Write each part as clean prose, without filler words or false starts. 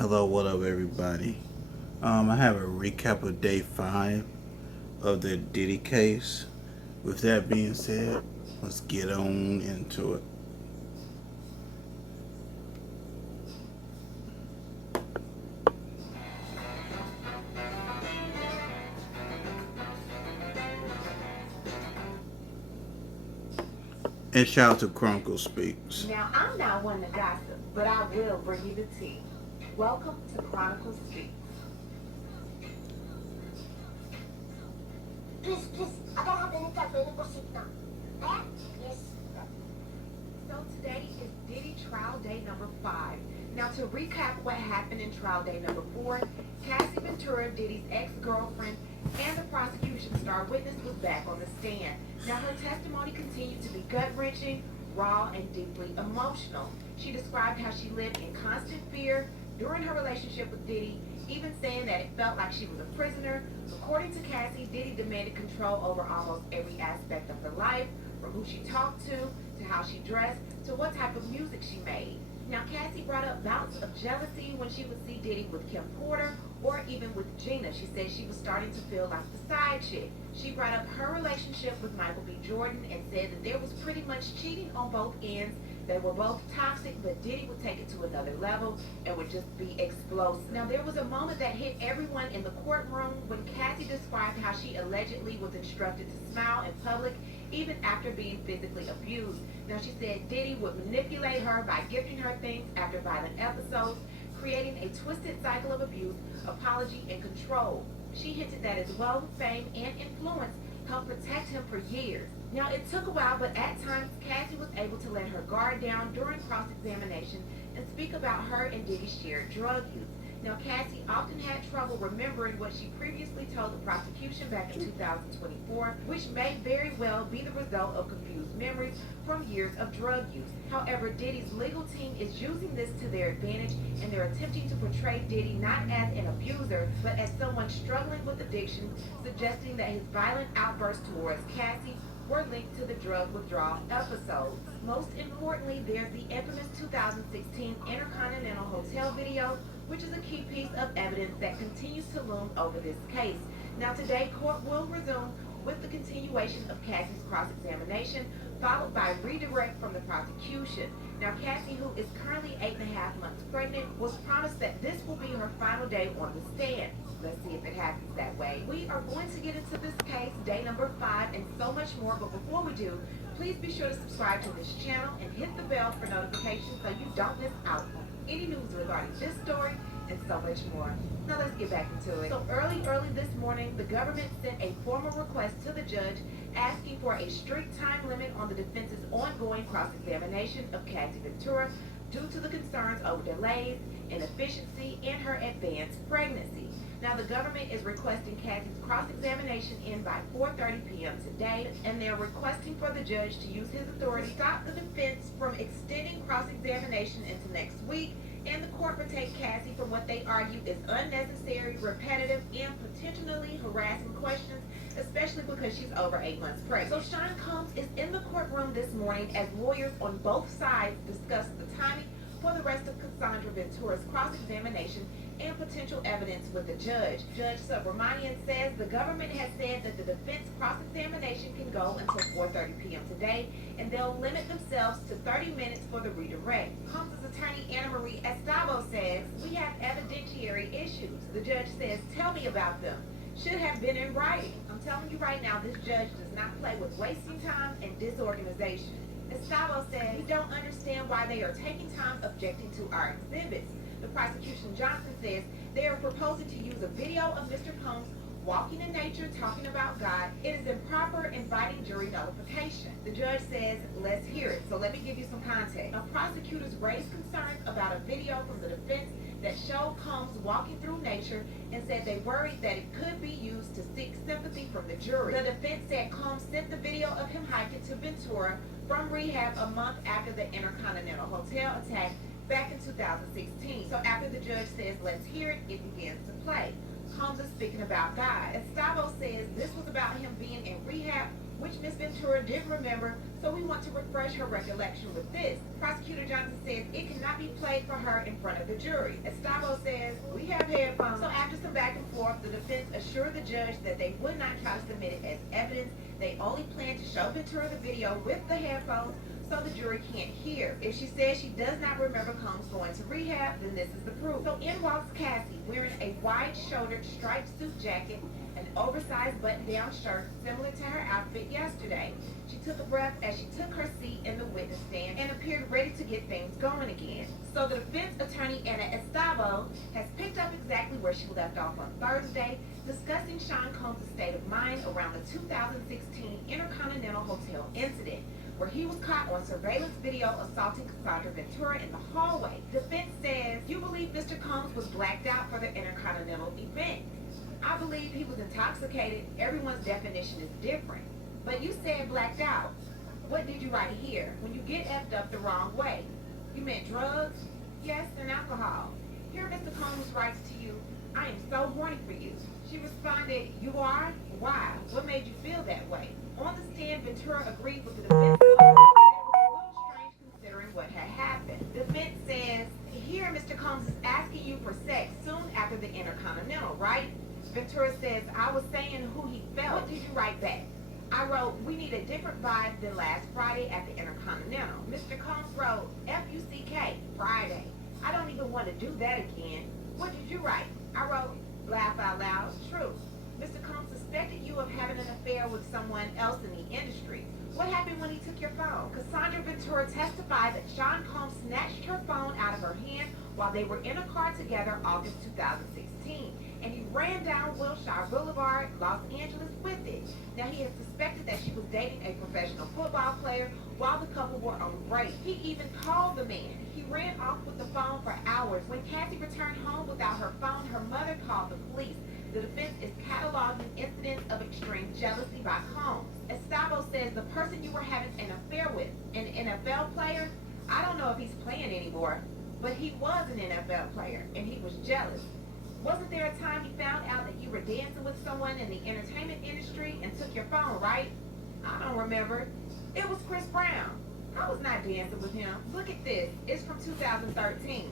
Hello, what up, everybody? I have a recap of day 5 of the Diddy case. With that being said, let's get on into it. And shout out to Chronicle Speaks. Now, I'm not one to gossip, but I will bring you the tea. Welcome to Chronicle Speaks. Please, I don't have any time for any gossip now. Eh? Yes. So today is Diddy trial day number 5. Now, to recap what happened in trial day number 4, Cassie Ventura, Diddy's ex-girlfriend, and the prosecution star witness was back on the stand. Now, her testimony continued to be gut-wrenching, raw, and deeply emotional. She described how she lived in constant fear during her relationship with Diddy, even saying that it felt like she was a prisoner. According to Cassie, Diddy demanded control over almost every aspect of her life, from who she talked to how she dressed, to what type of music she made. Now, Cassie brought up bouts of jealousy when she would see Diddy with Kim Porter or even with Gina. She said she was starting to feel like the side chick. She brought up her relationship with Michael B. Jordan and said that there was pretty much cheating on both ends. They were both toxic, but Diddy would take it to another level and would just be explosive. Now, there was a moment that hit everyone in the courtroom when Cassie described how she allegedly was instructed to smile in public even after being physically abused. Now, she said Diddy would manipulate her by gifting her things after violent episodes, creating a twisted cycle of abuse, apology, and control. She hinted that his wealth, fame, and influence helped protect him for years. Now, it took a while, but at times, Cassie was able to let her guard down during cross-examination and speak about her and Diddy's shared drug use. Now, Cassie often had trouble remembering what she previously told the prosecution back in 2024, which may very well be the result of confused memories from years of drug use. However, Diddy's legal team is using this to their advantage, and they're attempting to portray Diddy not as an abuser, but as someone struggling with addiction, suggesting that his violent outbursts towards Cassie were linked to the drug withdrawal episode. Most importantly, there's the infamous 2016 Intercontinental Hotel video, which is a key piece of evidence that continues to loom over this case. Now, today, court will resume with the continuation of Cassie's cross-examination, followed by redirect from the prosecution. Now, Cassie, who is currently 8.5 months pregnant, was promised that this will be her final day on the stand. Let's see if it happens that way. We are going to get into this case, day number 5, and so much more. But before we do, please be sure to subscribe to this channel and hit the bell for notifications so you don't miss out on any news regarding this story and so much more. Now let's get back into it. So early this morning, the government sent a formal request to the judge asking for a strict time limit on the defense's ongoing cross-examination of Cassie Ventura due to the concerns over delays, inefficiency, and her advanced pregnancy. Now, the government is requesting Cassie's cross-examination in by 4:30 p.m. today, and they're requesting for the judge to use his authority to stop the defense from extending cross-examination into next week, and the court would take Cassie from what they argue is unnecessary, repetitive, and potentially harassing questions, especially because she's over 8 months pregnant. So Sean Combs is in the courtroom this morning as lawyers on both sides discuss the timing for the rest of Cassandra Ventura's cross-examination and potential evidence with the judge. Judge Subramanian says the government has said that the defense cross-examination can go until 4:30 p.m. today, and they'll limit themselves to 30 minutes for the redirect. Combs' attorney Anna Marie Estavo says, "We have evidentiary issues." The judge says, "Tell me about them. Should have been in writing." I'm telling you right now, this judge does not play with wasting time and disorganization. Estavo said, "We don't understand why they are taking time objecting to our exhibits." The prosecution Johnson says they are proposing to use a video of Mr. Combs walking in nature, talking about God. It is improper, inviting jury nullification. The judge says, let's hear it. So let me give you some context. Now, prosecutors raised concerns about a video from the defense that showed Combs walking through nature and said they worried that it could be used to seek sympathy from the jury. The defense said Combs sent the video of him hiking to Ventura from rehab a month after the Intercontinental Hotel attack back in 2016. So after the judge says, let's hear it, it begins to play. Combs is speaking about God. Estavo says this was about him being in rehab which Ms. Ventura did remember, so we want to refresh her recollection with this. Prosecutor Johnson says it cannot be played for her in front of the jury. Estavo says, we have headphones. So after some back and forth, the defense assured the judge that they would not try to submit it as evidence. They only plan to show Ventura the video with the headphones so the jury can't hear. If she says she does not remember Combs going to rehab, then this is the proof. So in walks Cassie, wearing a wide-shouldered striped suit jacket, an oversized button-down shirt similar to her outfit yesterday. She took a breath as she took her seat in the witness stand and appeared ready to get things going again. So the defense attorney, Anna Estavo, has picked up exactly where she left off on Thursday, discussing Sean Combs' state of mind around the 2016 Intercontinental Hotel incident, where he was caught on surveillance video assaulting Cassandra Ventura in the hallway. Defense says, you believe Mr. Combs was blacked out for the Intercontinental event. I believe he was intoxicated. Everyone's definition is different. But you said blacked out. What did you write here? When you get effed up the wrong way. You meant drugs? Yes, and alcohol. Here Mr. Combs writes to you, I am so horny for you. She responded, you are? Why? What made you feel that way? On the stand, Ventura agreed with the defense lawyer that it was a little strange considering what had happened. Defense says, here Mr. Combs is asking you for sex soon after the Intercontinental, right? Ventura says, I was saying who he felt. What did you write back? I wrote, we need a different vibe than last Friday at the Intercontinental. Mr. Combs wrote, F-U-C-K, Friday. I don't even want to do that again. What did you write? I wrote, laugh out loud, true. Mr. Combs suspected you of having an affair with someone else in the industry. What happened when he took your phone? Cassandra Ventura testified that Sean Combs snatched her phone out of her hand while they were in a car together August 2016. And he ran down Wilshire Boulevard, Los Angeles with it. Now he has suspected that she was dating a professional football player while the couple were on break. He even called the man. He ran off with the phone for hours. When Cassie returned home without her phone, her mother called the police. The defense is cataloging incidents of extreme jealousy by Combs. Estavo says the person you were having an affair with, an NFL player, I don't know if he's playing anymore, but he was an NFL player and he was jealous. Wasn't there a time he found out that you were dancing with someone in the entertainment industry and took your phone, right? I don't remember. It was Chris Brown. I was not dancing with him. Look at this. It's from 2013.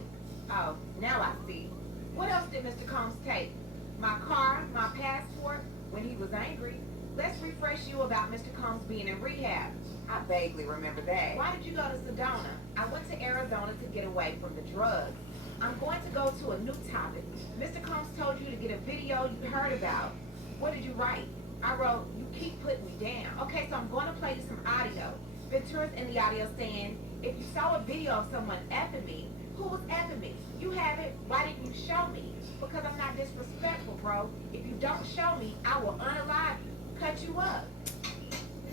Oh, now I see. What else did Mr. Combs take? My car, my passport, when he was angry. Let's refresh you about Mr. Combs being in rehab. I vaguely remember that. Why did you go to Sedona? I went to Arizona to get away from the drugs. I'm going to go to a new topic. Mr. Combs told you to get a video you heard about. What did you write? I wrote, you keep putting me down. Okay, so I'm going to play you some audio. Ventura's in the audio saying, if you saw a video of someone effing me, who was effing me? You have it. Why didn't you show me? Because I'm not disrespectful, bro. If you don't show me, I will unalive you, cut you up.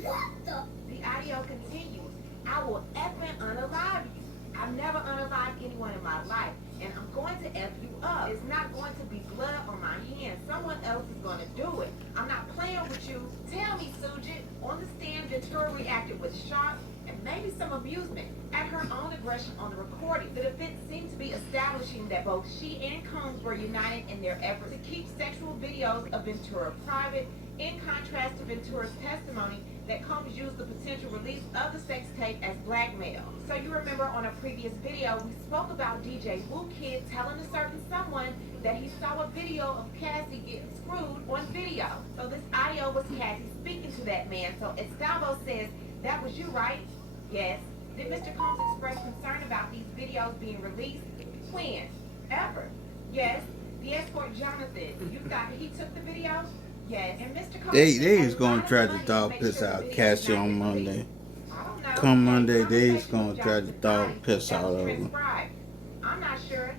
What the? The audio continues. I will effing unalive you. I've never unalived anyone in my life, and I'm going to F you up. It's not going to be blood on my hands. Someone else is going to do it. I'm not playing with you. Tell me, Sujit. On the stand, Ventura reacted with shock and maybe some amusement at her own aggression on the recording. The defense seemed to be establishing that both she and Combs were united in their effort to keep sexual videos of Ventura private, in contrast to Ventura's testimony that Combs used the potential release of the sex tape as blackmail. So you remember on a previous video, we spoke about DJ Woo Kid telling a certain someone that he saw a video of Cassie getting screwed on video. So this audio was Cassie speaking to that man. So Estavo says, that was you, right? Yes. Did Mr. Combs express concern about these videos being released? When? Ever? Yes. The escort Jonathan, you thought he took the video? Yes. And Mr. Combs They is gonna try to dog piss out Cassie on Monday. Come Monday, they is gonna try to dog piss out of him. I'm not sure.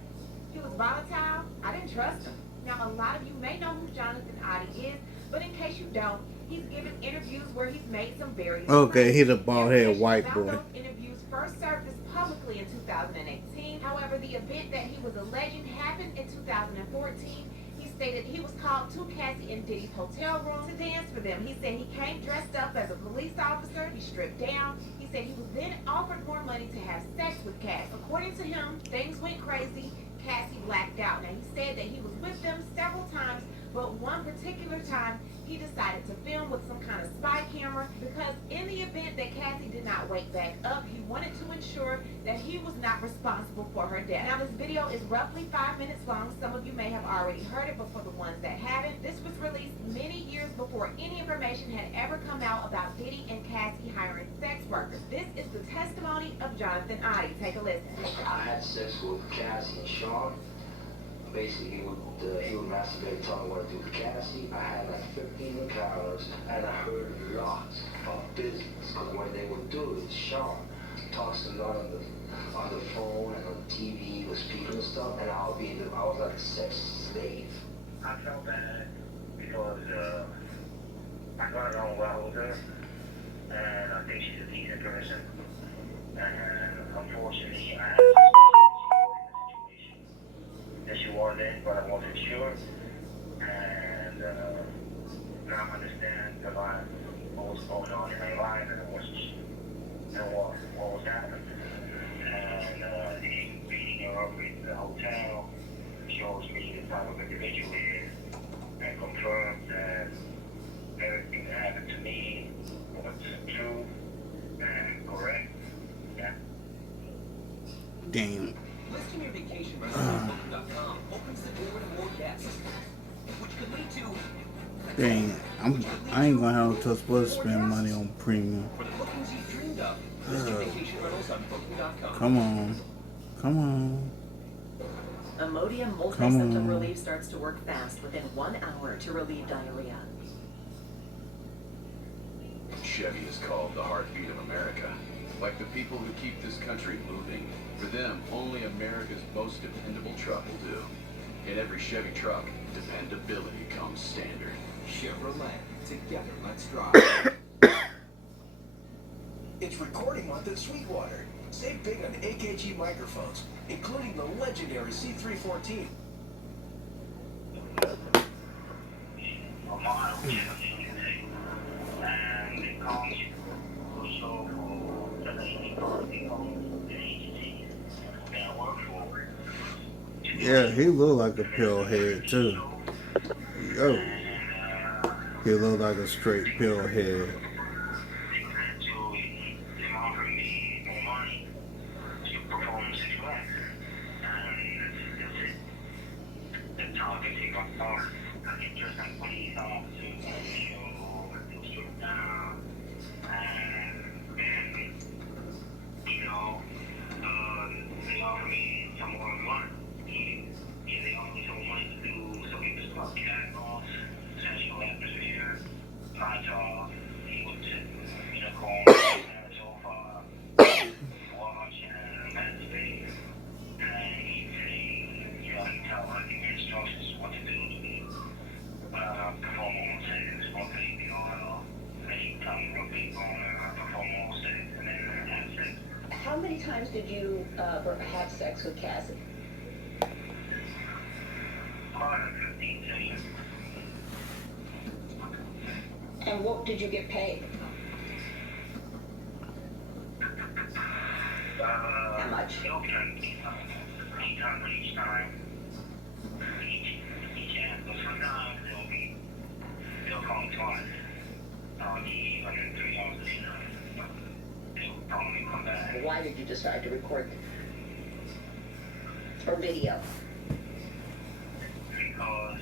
He was volatile. I didn't trust him. Now, a lot of you may know who Jonathan Oddie is, but in case you don't, he's given interviews where he's made some very Okay, he's a bald-headed white boy. those interviews first surfaced publicly in 2018. However, the event that he was alleging happened in 2014. He stated he was called to Cassie and Diddy's hotel room to dance for them. He said he came dressed up as a police officer. He stripped down. He said he was then offered more money to have sex with Cassie. According to him, things went crazy. Cassie blacked out. Now, he said that he was with them several times, but one particular time, he decided to film with some kind of spy camera because in the event that Cassie did not wake back up, he wanted to ensure that he was not responsible for her death. Now, this video is roughly 5 minutes long. Some of you may have already heard it, but for the ones that haven't, this was released many years before any information had ever come out about Diddy and Cassie hiring sex workers. This is the testimony of Jonathan Oddie. Take a listen. I had sex with Cassie and Sean. Basically, he would masturbate, tell me what to do with Cassie. I had like 15 encounters, and I heard lots of business. Because what they would do is Sean talks a lot on the phone and on TV with people and stuff, and I was like a sex slave. I felt bad because I got along well with her, and I think she's a decent person. And unfortunately, I had to that she was in, but I wasn't sure. And now I understand the life, what was going on in her life, and what was happening. And meeting her up in the hotel shows me the type of individual he is, and confirms that everything that happened to me was true and correct. Yeah. Damn. Listing your vacation rentals on Booking.com opens the door to more guests, which could lead to... Dang, I ain't gonna have to supposed to spend money on premium. For the bookings you've dreamed of, list your vacation rentals on Booking.com. Come on. Come on. Imodium multi-symptom relief starts to work fast within 1 hour to relieve diarrhea. Chevy is called the heartbeat of America. Like the people who keep this country moving. For them, only America's most dependable truck will do. In every Chevy truck, dependability comes standard. Chevrolet. Together, let's drive. It's recording month at Sweetwater. Save big on AKG microphones, including the legendary C314. And they call me also for the agency that I work for. Yeah, he look like a pillhead too. Yo, he look like a straight pillhead. How many times did you have sex with Cassie? 15 sessions. And what did you get paid? How much? It'll be like 800 each time. Each hand. But sometimes it'll call me twice. I'll need like 3 hours a dinner. It'll probably come back. Why did you decide to record or video? Because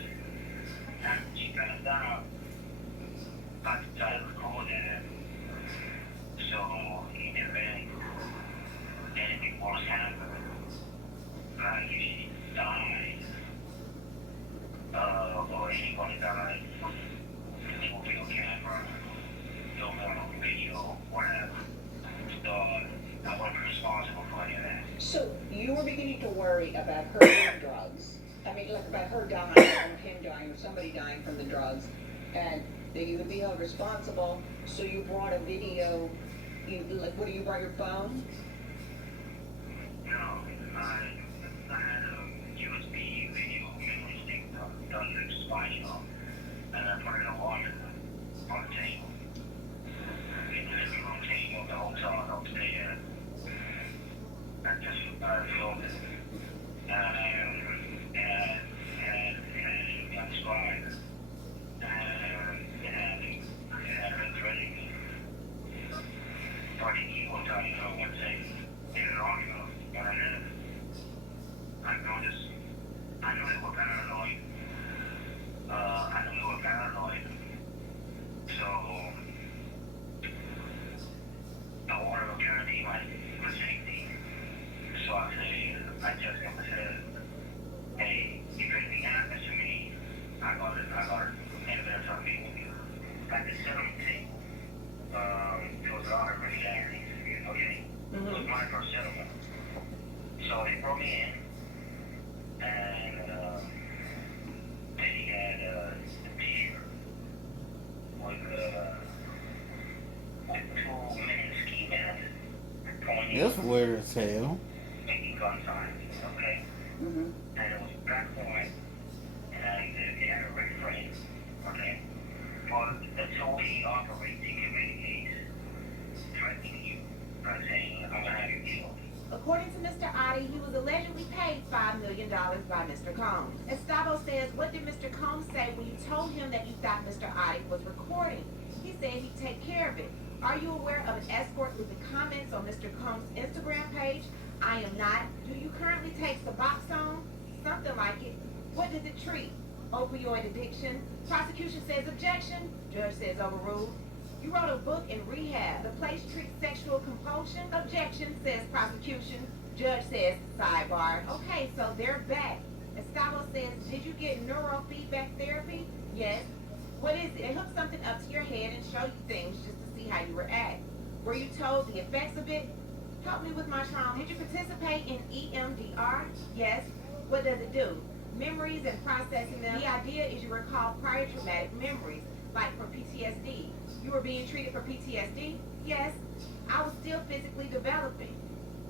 after she passed out, I decided to record that. So in the event anything worse happened, like if she died, or anybody died, there will be no camera, no video, whatever. So I wasn't responsible for any of that. So you were beginning to worry about her doing drugs. I mean, like about her dying, or him dying, or somebody dying from the drugs, and that you would be held responsible. So you brought a video. What do you brought your phone? No, I had a USB video memory stick done through spy shop, and I put it on the table. In the living room table of the hotel upstairs. I just filmed it. And got described. And Where as hell? making gun signs, okay? Mm-hmm. And it was black and white, and it had a red frame, okay? But that's how he operates. He communicates, threatening you by saying, I'm gonna have you killed. According to Mr. Oddie, he was allegedly paid $5 million by Mr. Combs. Estavo says, what did Mr. Combs say when you told him that you thought Mr. Oddie was recording? He said he'd take care of it. Are you aware of an escort leaving comments on Mr. Combs' Instagram page? I am not. Do you currently take Suboxone? Something like it. What does it treat? Opioid addiction. Prosecution says objection. Judge says overruled. You wrote a book in rehab. The place treats sexual compulsion. Objection, says prosecution. Judge says sidebar. Okay, so they're back. Estavo says, did you get neurofeedback therapy? Yes. What is it? They hook something up to your head and show you things just to see how you react. Were you told the effects of it? Help me with my trauma. Did you participate in EMDR? Yes. What does it do? Memories and processing them. The idea is you recall prior traumatic memories, like from PTSD. You were being treated for PTSD? Yes. I was still physically developing.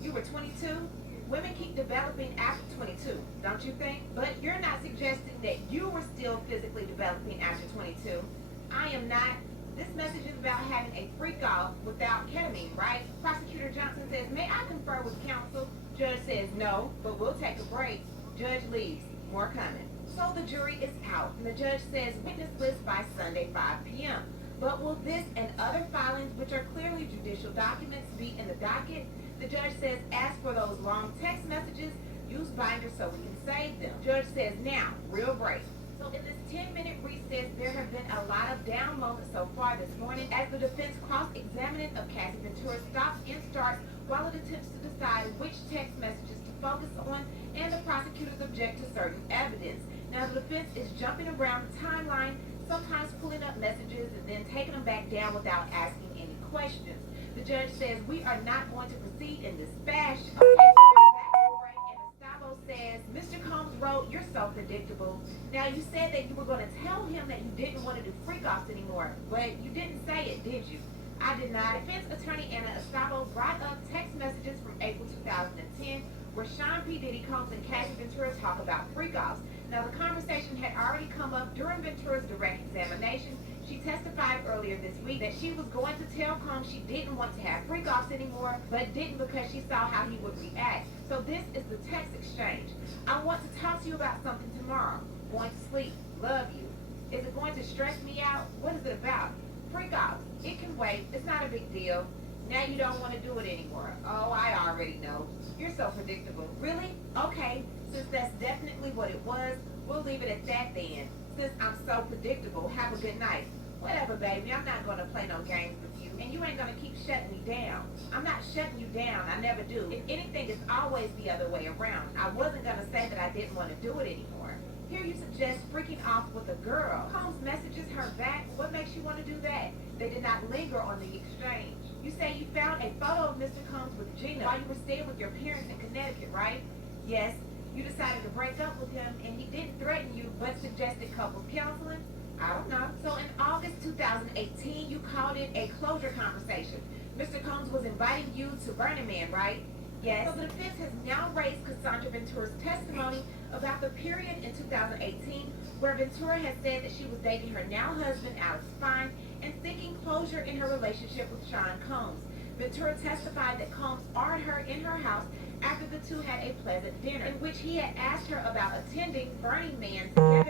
You were 22? Women keep developing after 22, don't you think? But you're not suggesting that you were still physically developing after 22. I am not. This message is about having a freak off without ketamine, right? Prosecutor Johnson says, may I confer with counsel? Judge says no, but we'll take a break. Judge leaves. More coming. So the jury is out, and the judge says witness list by Sunday 5 p.m. But will this and other filings, which are clearly judicial documents, be in the docket? The judge says ask for those long text messages, use binders so we can save them. Judge says now, real break. So in this 10-minute recess, there have been a lot of down moments so far this morning as the defense cross-examination of Cassie Ventura stops and starts while it attempts to decide which text messages to focus on, and the prosecutors object to certain evidence. Now the defense is jumping around the timeline, sometimes pulling up messages and then taking them back down without asking any questions. The judge says we are not going to proceed in this fashion. Okay, so they're back to break, and Estavo says, Mr. Combs wrote, you're so predictable. Now you said that you were going to tell him that you didn't want to do freak-offs anymore, but you didn't say it, did you? I did not. Defense attorney Anna Estavo brought up text messages from April 2010 where Sean P. Diddy Combs and Cassie Ventura talk about freak-offs. Now, the conversation had already come up during Ventura's direct examination. She testified earlier this week that she was going to tell Combs she didn't want to have freak-offs anymore, but didn't because she saw how he would react. So this is the text exchange. I want to talk to you about something tomorrow. Going to sleep. Love you. Is it going to stress me out? What is it about? Freak-offs. It can wait. It's not a big deal. Now you don't want to do it anymore. Oh, I already know. You're so predictable. Really? Okay. Since that's definitely what it was, we'll leave it at that then. Since I'm so predictable, have a good night. Whatever, baby. I'm not going to play no games with you. And you ain't going to keep shutting me down. I'm not shutting you down. I never do. If anything, it's always the other way around. I wasn't going to say that I didn't want to do it anymore. Here you suggest freaking off with a girl. Combs messages her back. What makes you want to do that? They did not linger on the exchange. You say you found a photo of Mr. Combs with Gina while you were staying with your parents in Connecticut, right? Yes. You decided to break up with him, and he didn't threaten you, but suggested couples counseling? I don't know. So in August 2018, you called it a closure conversation. Mr. Combs was inviting you to Burning Man, right? Yes. So the defense has now raised Cassandra Ventura's testimony about the period in 2018 where Ventura has said that she was dating her now husband, Alex Fine, and seeking closure in her relationship with Sean Combs. Ventura testified that Combs ordered her in her house after the two had a pleasant dinner, in which he had asked her about attending Burning Man together. In a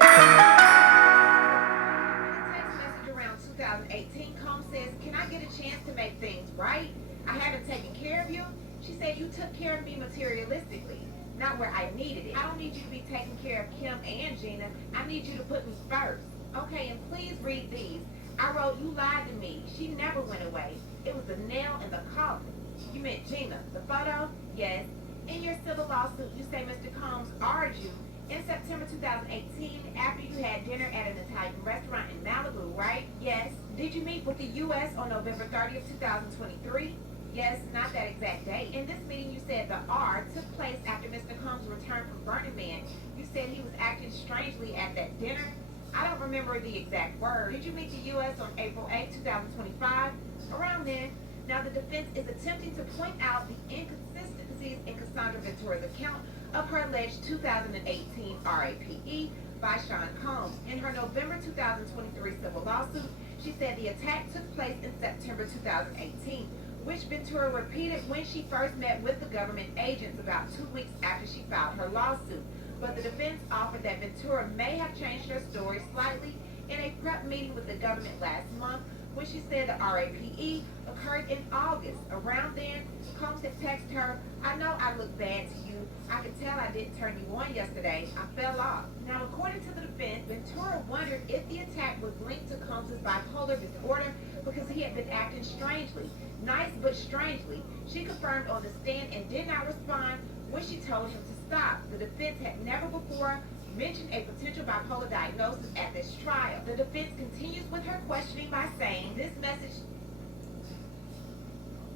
text message around 2018, Combs says, can I get a chance to make things right? I haven't taken care of you. She said you took care of me materialistically, not where I needed it. I don't need you to be taking care of Kim and Gina. I need you to put me first. Okay, and please read these. I wrote, you lied to me. She never went away. It was the nail in the coffin. You meant Gina. The photo? Yes. In your civil lawsuit, you say Mr. Combs ordered you in September 2018 after you had dinner at an Italian restaurant in Malibu, right? Yes. Did you meet with the U.S. on November 30th, 2023? Yes, not that exact date. In this meeting, you said the R took place after Mr. Combs returned from Burning Man. You said he was acting strangely at that dinner. I don't remember the exact word. Did you meet the U.S. on April 8, 2025? Around then. Now, the defense is attempting to point out the inconsistency inaccuracies in Cassandra Ventura's account of her alleged 2018 RAPE by Sean Combs. In her November 2023 civil lawsuit, she said the attack took place in September 2018, which Ventura repeated when she first met with the government agents about 2 weeks after she filed her lawsuit. But the defense offered that Ventura may have changed her story slightly in a prep meeting with the government last month when she said the RAPE occurred in August. Around then, Combs had texted her, "I know I look bad to you. I could tell I didn't turn you on yesterday. I fell off." Now, according to the defense, Ventura wondered if the attack was linked to Combs' bipolar disorder because he had been acting strangely. Nice but strangely. She confirmed on the stand and did not respond when she told him to stop. The defense had never before mentioned a potential bipolar diagnosis at this trial. The defense continues with her questioning by saying this message.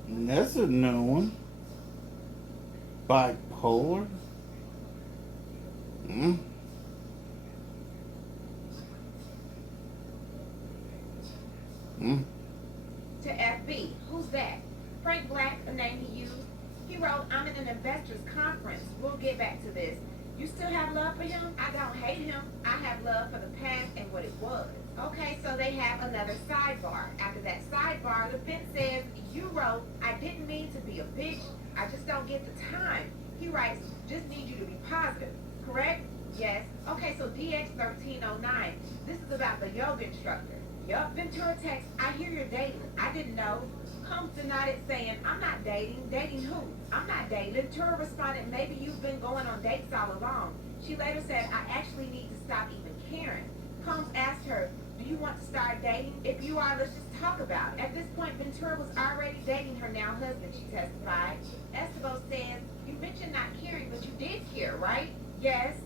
That's a new one. Bipolar. Mm. Mm. To FB, who's that? Frank Black, a name he used. He wrote, "I'm in an investors conference. We'll get back to this. You still have love for him? I don't hate him. I have love for the past and what it was." Okay, so they have another sidebar. After that sidebar, the defense says, "You wrote, I didn't mean to be a bitch. I just don't get the time." He writes, "Just need you to be positive." Correct? Yes. Okay, so DX1309. This is about the yoga instructor. Yup. Ventura texts, "I hear you're dating. I didn't know." Combs denied it, saying, "I'm not dating. Dating who? I'm not dating." Ventura responded, "Maybe you've been going on dates all along." She later said, "I actually need to stop even caring." Combs asked her, "Do you want to start dating? If you are, let's just talk about it." At this point, Ventura was already dating her now husband, she testified. Estevos says, "You mentioned not caring, but you did care, right?" "Yes."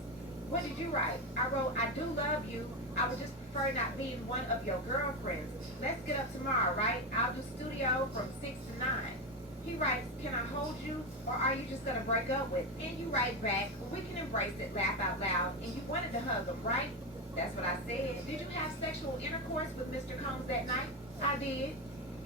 "What did you write?" "I wrote, I do love you. I would just prefer not being one of your girlfriends. Let's get up tomorrow, right? I'll do studio from 6 to 9. He writes, "Can I hold you, or are you just going to break up with me?" And you write back, "Well, we can embrace it, laugh out loud, and you wanted to hug him, right?" "That's what I said." "Did you have sexual intercourse with Mr. Combs that night?" "I did."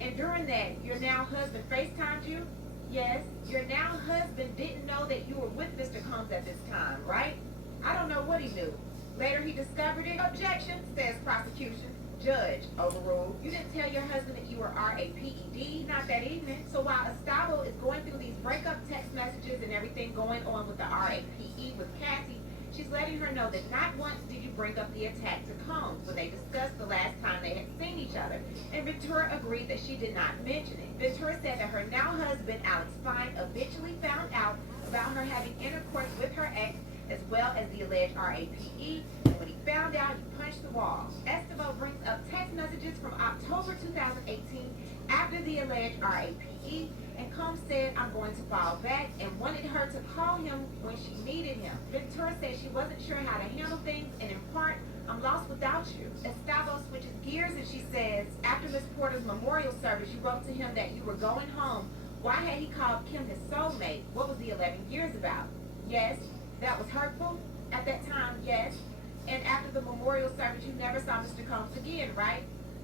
"And during that, your now husband FaceTimed you?" "Yes." "Your now husband didn't know that you were with Mr. Combs at this time, right?" "I don't know what he knew. Later he discovered it." "Objection," says prosecution. Judge, overruled. "You didn't tell your husband that you were RAPED, not that evening." So while Estavo is going through these breakup text messages and everything going on with the RAPE with Cassie, she's letting her know that not once did you bring up the attack to Combs when they discussed the last time they had seen each other. And Ventura agreed that she did not mention it. Ventura said that her now husband, Alex Fine, eventually found out about her having intercourse with her ex as well as the alleged RAPE, and when he found out, he punched the wall. Estevao brings up text messages from October 2018 after the alleged RAPE, and Combs said, "I'm going to fall back," and wanted her to call him when she needed him. Ventura said she wasn't sure how to handle things, and in part, "I'm lost without you." Estavo switches gears and she says, "After Miss Porter's memorial service, you wrote to him that you were going home. Why had he called Kim his soulmate? What was the 11 years about?" "Yes." "That was hurtful?" "At that time, yes." "And after the memorial service, you never saw Mr. Combs again, right?"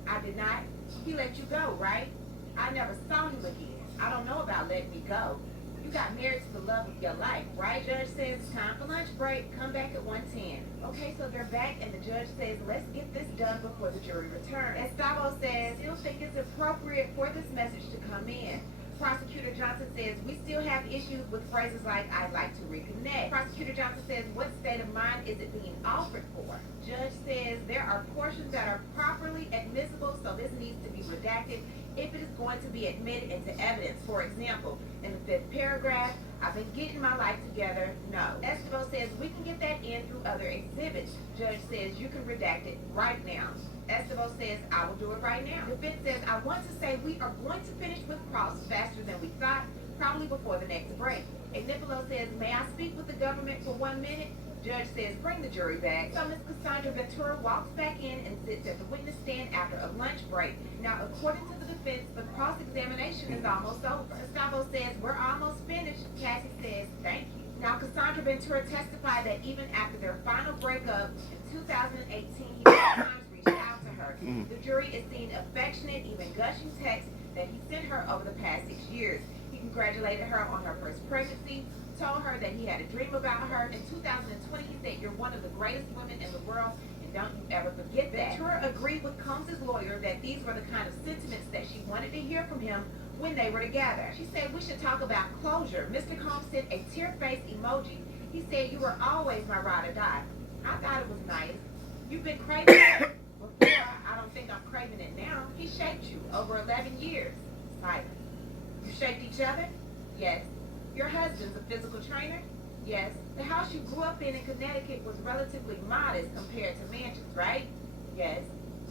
"I did not." "He let you go, right?" "I never saw him again." "I don't know about letting me go." "You got married to the love of your life, right?" Judge says it's time for lunch break. Come back at 1:10. Okay, so they're back, and the judge says, "Let's get this done before the jury returns." Estavo says, "Still think it's appropriate for this message to come in." Prosecutor Johnson says, "We still have issues with phrases like, 'I'd like to reconnect.'" Prosecutor Johnson says, "What state of mind is it being offered for?" Judge says, "There are portions that are properly admissible, so this needs to be redacted if it is going to be admitted into evidence. For example, in the 5th paragraph, 'I've been getting my life together.' No." Estevao says, "We can get that in through other exhibits." Judge says, "You can redact it right now." Estevao says, "I will do it right now." Defense says, "I want to say we are going to finish with Cross faster than we thought, probably before the next break." Ignipolo says, "May I speak with the government for 1 minute?" Judge says, "Bring the jury back." So Ms. Cassandra Ventura walks back in and sits at the witness stand after a lunch break. Now, according to the defense, the cross-examination is almost over. Gustavo says, "We're almost finished." Cassie says, "Thank you." Now, Cassandra Ventura testified that even after their final breakup in 2018, he sometimes reached out to her. The jury is seeing affectionate, even gushing texts that he sent her over the past 6 years. He congratulated her on her first pregnancy, told her that he had a dream about her. In 2020, he said, "You're one of the greatest women in the world, and don't you ever forget that." Ventura agreed with Combs' lawyer that these were the kind of sentiments that she wanted to hear from him when they were together. She said, "We should talk about closure." Mr. Combs sent a tear-faced emoji. He said, "You were always my ride or die." I thought it was nice. You've been craving it before. I don't think I'm craving it now. He shaped you over 11 years. Silence. You shaped each other? Yes. Your husband's a physical trainer? Yes. The house you grew up in Connecticut was relatively modest compared to mansions, right? Yes.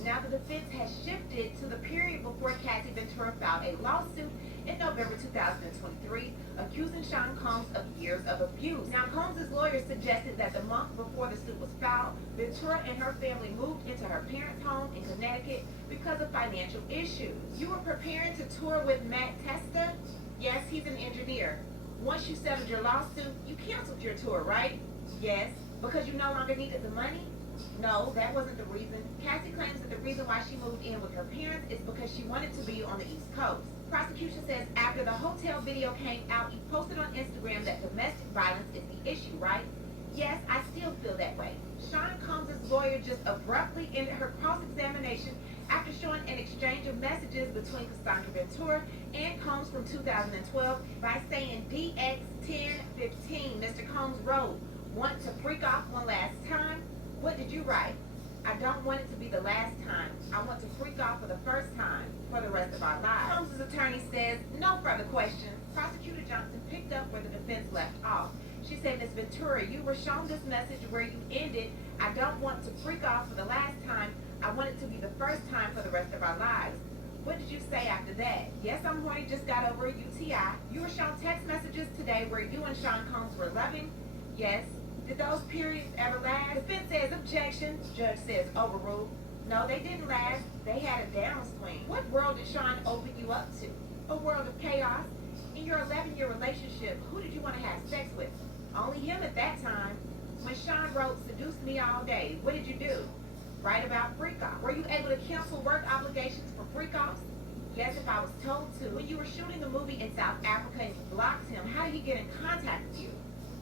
Now the defense has shifted to the period before Cassie Ventura filed a lawsuit in November 2023, accusing Sean Combs of years of abuse. Now, Combs' lawyer suggested that the month before the suit was filed, Ventura and her family moved into her parents' home in Connecticut because of financial issues. You were preparing to tour with Matt Testa? Yes, he's an engineer. Once you settled your lawsuit, you canceled your tour, right? Yes. Because you no longer needed the money? No, that wasn't the reason. Cassie claims that the reason why she moved in with her parents is because she wanted to be on the East Coast. Prosecution says after the hotel video came out, you posted on Instagram that domestic violence is the issue, right? Yes, I still feel that way. Sean Combs' lawyer just abruptly ended her cross-examination after showing an exchange of messages between Cassandra Ventura and Combs from 2012 by saying DX1015. Mr. Combs wrote, "Want to freak off one last time?" What did you write? "I don't want it to be the last time. I want to freak off for the first time for the rest of our lives." Combs' attorney says, "No further questions." Prosecutor Johnson picked up where the defense left off. She said, "Ms. Ventura, you were shown this message where you ended, 'I don't want to freak off for the last time. I want it to be the first time for the rest of our lives.' What did you say after that?" "Yes, I'm horny, just got over a UTI." "You were shown text messages today where you and Sean Combs were loving?" "Yes." "Did those periods ever last?" Defense says objection. Judge says overruled. "No, they didn't last. They had a downswing." "What world did Sean open you up to?" "A world of chaos." "In your 11-year relationship, who did you want to have sex with?" "Only him at that time." "When Sean wrote 'seduce me all day,' what did you do?" "Write about freak-off." "Were you able to cancel work obligations for freak-offs?" "Yes, if I was told to." "When you were shooting a movie in South Africa and you blocked him, how did he get in contact with you?"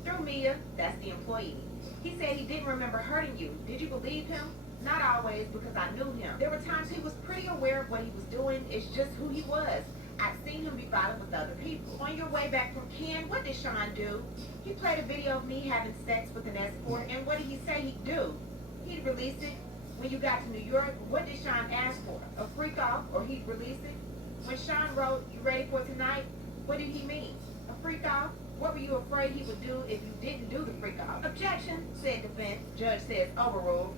"Through Mia," that's the employee. "He said he didn't remember hurting you. Did you believe him?" "Not always, because I knew him. There were times he was pretty aware of what he was doing. It's just who he was. I've seen him be violent with other people." "On your way back from Cannes, what did Sean do?" "He played a video of me having sex with an escort, and what did he say he'd do?" "He'd release it." "When you got to New York, what did Sean ask for? A freak off, or he'd release it?" "When Sean wrote, 'You ready for tonight?' what did he mean? A freak off? What were you afraid he would do if you didn't do the freak off?" "Objection," said defense. Judge says overruled.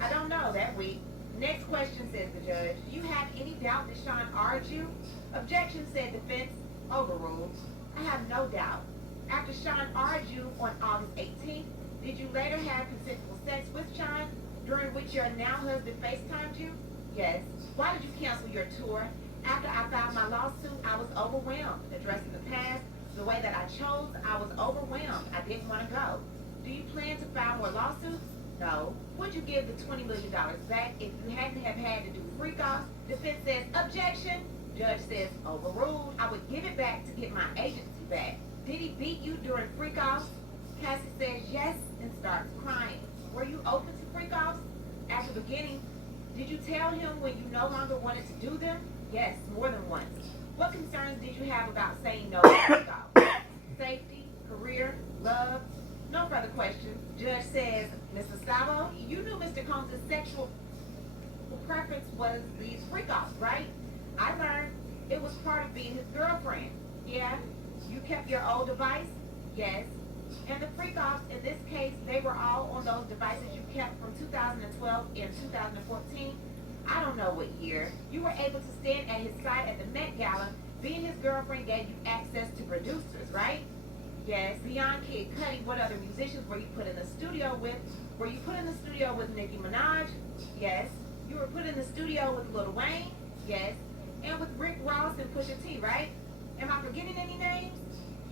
"I don't know, that week." "Next question," says the judge. "Do you have any doubt that Sean argued you?" "Objection," said defense. Overruled. "I have no doubt." "After Sean argued you on August 18th, did you later have consensual sex with Sean, during which your now husband FaceTimed you?" "Yes." "Why did you cancel your tour?" "After I filed my lawsuit, I was overwhelmed. Addressing the past, the way that I chose, I was overwhelmed. I didn't want to go." "Do you plan to file more lawsuits?" "No." "Would you give the $20 million back if you hadn't have had to do freak-offs?" Defense says objection. Judge says overruled. "I would give it back to get my agency back." "Did he beat you during freak-offs?" Cassie says yes and starts crying. "Were you open to freak-offs?" "At the beginning." "Did you tell him when you no longer wanted to do them?" "Yes, more than once." "What concerns did you have about saying no to freak-offs?" "Safety, career, love." No further questions. Judge says, "Mr. Sabo, you knew Mr. Combs' sexual preference was these freak-offs, right?" "I learned it was part of being his girlfriend." "Yeah." "You kept your old device?" "Yes." "And the freak-offs, in this case, they were all on those devices you kept from 2012 and 2014? "I don't know what year." "You were able to stand at his side at the Met Gala. Being his girlfriend gave you access to producers, right?" "Yes." "Beyond Kid Cudi, what other musicians were you put in the studio with?" "Were you put in the studio with Nicki Minaj?" "Yes." "You were put in the studio with Lil Wayne?" "Yes." "And with Rick Ross and Pusha T, right?" "Am I forgetting any names?"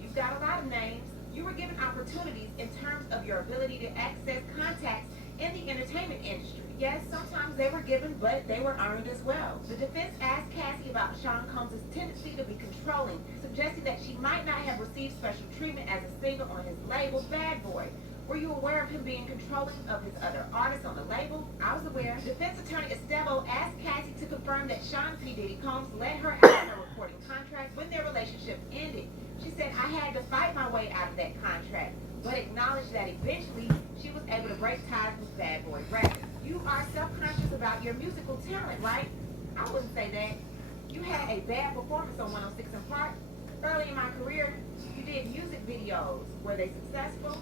"You've got a lot of names." "You were given opportunities in terms of your ability to access contacts in the entertainment industry." "Yes, sometimes crimes they were given, but they were earned as well. The defense asked Cassie about Sean Combs' tendency to be controlling, suggesting that she might not have received special treatment as a singer on his label, Bad Boy. Were you aware of him being controlling of his other artists on the label? I was aware. Defense attorney Estebo asked Cassie to confirm that Sean P. Diddy Combs let her out of her recording contract when their relationship ended. She said, I had to fight my way out of that contract, but acknowledged that eventually she was able to break ties with Bad Boy Records. You are self-conscious about your musical talent, right? I wouldn't say that. You had a bad performance on 106 in Park. Early in my career, you did music videos. Were they successful?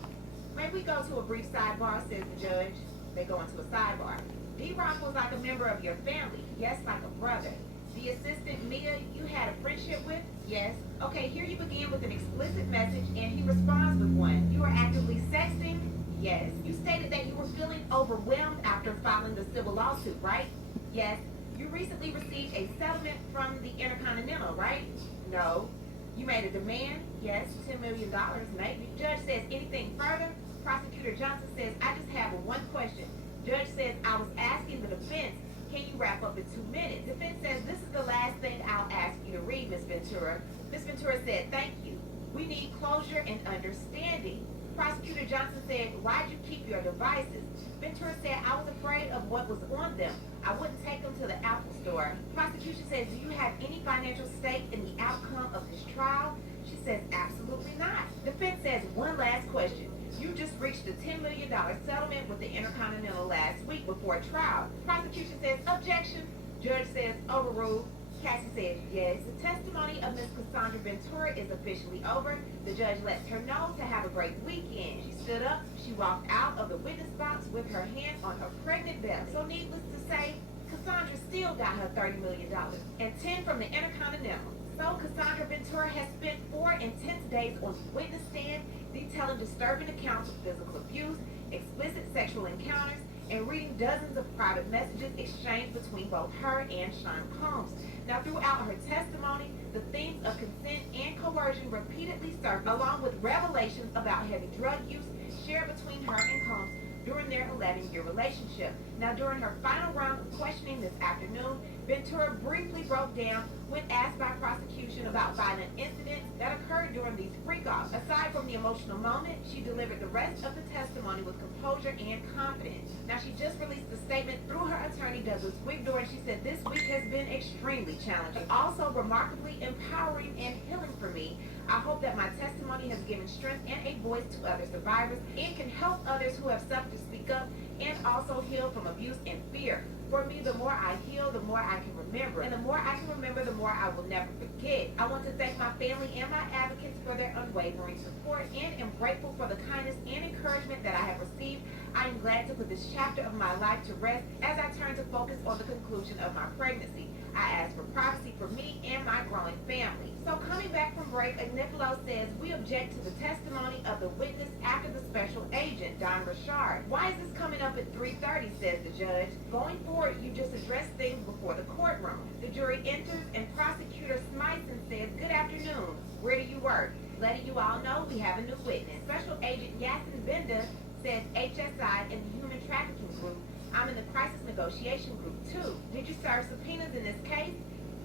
May we go to a brief sidebar, says the judge. They go into a sidebar. D-Rock was like a member of your family. Yes, like a brother. The assistant, Mia, you had a friendship with? Yes. Okay, here you begin with an explicit message and he responds with one. You were actively sexting? Yes. You stated that you were feeling overwhelmed after filing the civil lawsuit, right? Yes. You recently received a settlement from the Intercontinental, right? No. You made a demand? Yes. $10 million, maybe. Judge says anything further? Prosecutor Johnson says, I just have one question. Judge says, I was asking the defense, can you wrap up in 2 minutes? Defense says, this is the last thing I'll ask you to read, Ms. Ventura. Ms. Ventura said, thank you. We need closure and understanding. Prosecutor Johnson said, why'd you keep your devices? Ventura said, I was afraid of what was on them. I wouldn't take them to the Apple store. Prosecution says, do you have any financial stake in the outcome of this trial? She says, absolutely not. Defense says, one last question. You just reached a $10 million settlement with the Intercontinental last week before trial. Prosecution says, objection. Judge says, overruled. Cassie says, yes. The testimony of Ms. Cassandra Ventura is officially over. The judge lets her know to have a great weekend. She stood up. She walked out of the witness box with her hand on her pregnant belly. So needless to say, Cassandra still got her $30 million and 10 from the Intercontinental. So Cassandra Ventura has spent 4 intense days on the witness stand, detailing disturbing accounts of physical abuse, explicit sexual encounters, and reading dozens of private messages exchanged between both her and Sean Combs. Now, throughout her testimony, the themes of consent and coercion repeatedly surfaced, along with revelations about heavy drug use shared between her and Combs during their 11-year relationship. Now, during her final round of questioning this afternoon, Ventura briefly broke down when asked by prosecution about violent incidents that occurred during these freak-offs. Aside from the emotional moment, she delivered the rest of the testimony with composure and confidence. Now, she just released a statement through her attorney, Douglas Wigdor, and she said, this week has been extremely challenging, also remarkably empowering and healing for me. I hope that my testimony has given strength and a voice to other survivors and can help others who have suffered to speak up and also heal from abuse and fear. For me, the more I heal, the more I can remember. And the more I can remember, the more I will never forget. I want to thank my family and my advocates for their unwavering support and am grateful for the kindness and encouragement that I have received. I am glad to put this chapter of my life to rest as I turn to focus on the conclusion of my pregnancy. I ask for privacy for me and my growing family. So coming back from break, Niccolo says, we object to the testimony of the witness after the special agent, Don Richard. Why is this coming up at 3:30, says the judge. Going forward, you just address things before the courtroom. The jury enters and prosecutor Smyson says, good afternoon. Where do you work? Letting you all know we have a new witness. Special agent Yasin Benda says HSI in the Human Trafficking Group. I'm in the Crisis Negotiation Group, too. Did you serve subpoenas in this case?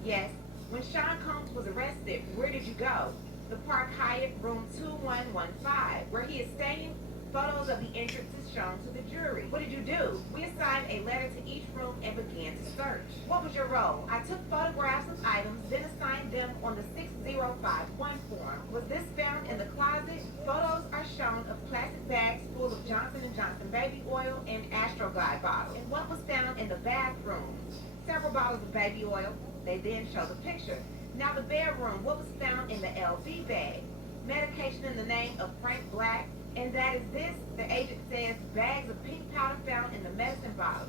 Yes. When Sean Combs was arrested, where did you go? The Park Hyatt, room 2115, where he is staying. Photos of the entrances shown to the jury. What did you do? We assigned a letter to each room and began to search. What was your role? I took photographs of items, then assigned them on the 6051 form. Was this found in the closet? Photos are shown of plastic bags full of Johnson & Johnson baby oil and Astroglide bottles. And what was found in the bathroom? Several bottles of baby oil. They then show the picture. Now the bedroom, what was found in the LV bag? Medication in the name of Frank Black. And that is this, the agent says, bags of pink powder found in the medicine bottles.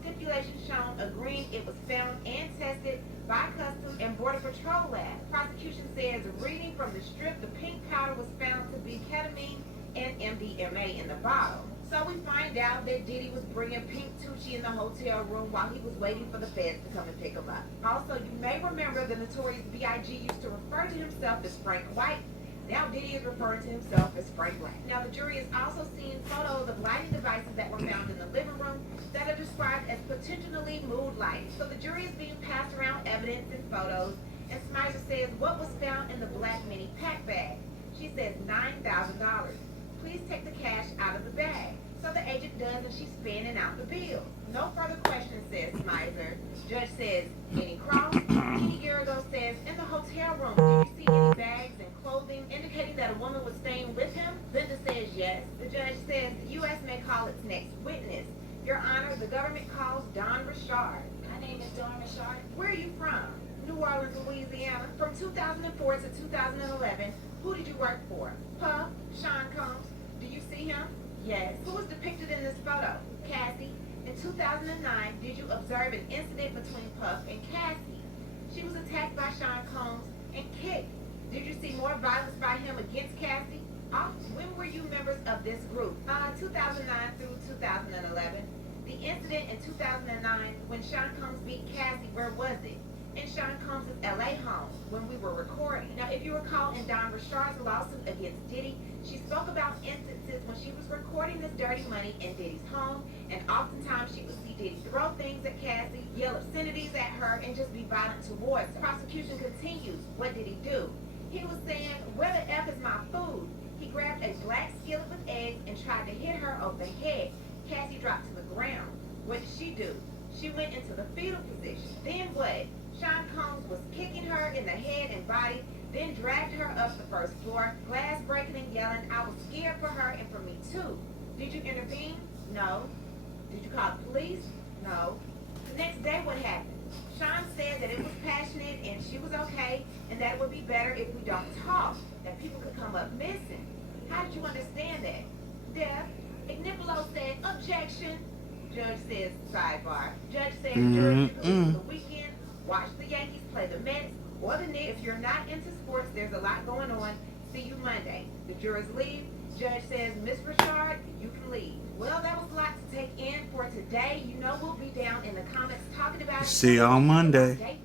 Stipulation shown agreeing it was found and tested by Customs and Border Patrol lab. Prosecution says, reading from the strip, the pink powder was found to be ketamine and MDMA in the bottle. So we find out that Diddy was bringing pink Tucci in the hotel room while he was waiting for the feds to come and pick him up. Also, you may remember the notorious B.I.G. used to refer to himself as Frank White. Now Diddy is referring to himself as Frank Black. Now the jury is also seeing photos of lighting devices that were found in the living room that are described as potential intentionally moved lighting. So the jury is being passed around evidence and photos, and Smizer says, what was found in the black mini pack bag? She says $9,000. Please take the cash out of the bag. So the agent does, and she's fanning out the bill. No further questions, says Smizer. Judge says, any cross? Kenny Garrigo says, in the hotel room, did you see any bags and clothing indicating that a woman was staying with him? Linda says yes. The judge says the U.S. may call its next witness. Your Honor, the government calls Don Richard. My name is Dawn Richard. Where are you from? New Orleans, Louisiana. From 2004 to 2011, who did you work for? Puff? Sean Combs? Do you see him? Yes. Who was depicted in this photo? Cassie. In 2009, did you observe an incident between Puff and Cassie? She was attacked by Sean Combs and kicked. Did you see more violence by him against Cassie? When were you members of this group? 2009 through 2011. The incident in 2009 when Sean Combs beat Cassie, where was it? In Sean Combs' LA home when we were recording. Now, if you recall, in Don Richard's lawsuit against Diddy, she spoke about instances when she was recording this dirty money in Diddy's home, and oftentimes she would see Diddy throw things at Cassie, yell obscenities at her, and just be violent towards her. Prosecution continues. What did he do? He was saying, where the F is my food? He grabbed a black skillet with eggs and tried to hit her over the head. Cassie dropped to the ground. What did she do? She went into the fetal position. Then what? Sean Combs was kicking her in the head and body, then dragged her up the first floor, glass breaking and yelling. I was scared for her and for me too. Did you intervene? No. Did you call the police? No. The next day, what happened? Sean said that it was passionate and she was okay, and that it would be better if we don't talk, that people could come up missing. How did you understand that? Deaf. Ignipolo said, objection. Judge says, sidebar. Judge says, jury, you can leave for the weekend, watch the Yankees play the Mets or the Knicks. If you're not into sports, there's a lot going on. See you Monday. The jurors leave. Judge says, Miss Richard, you can leave. Well, that was a lot to take in for today. You know we'll be down in the comments talking about it. See y'all Monday.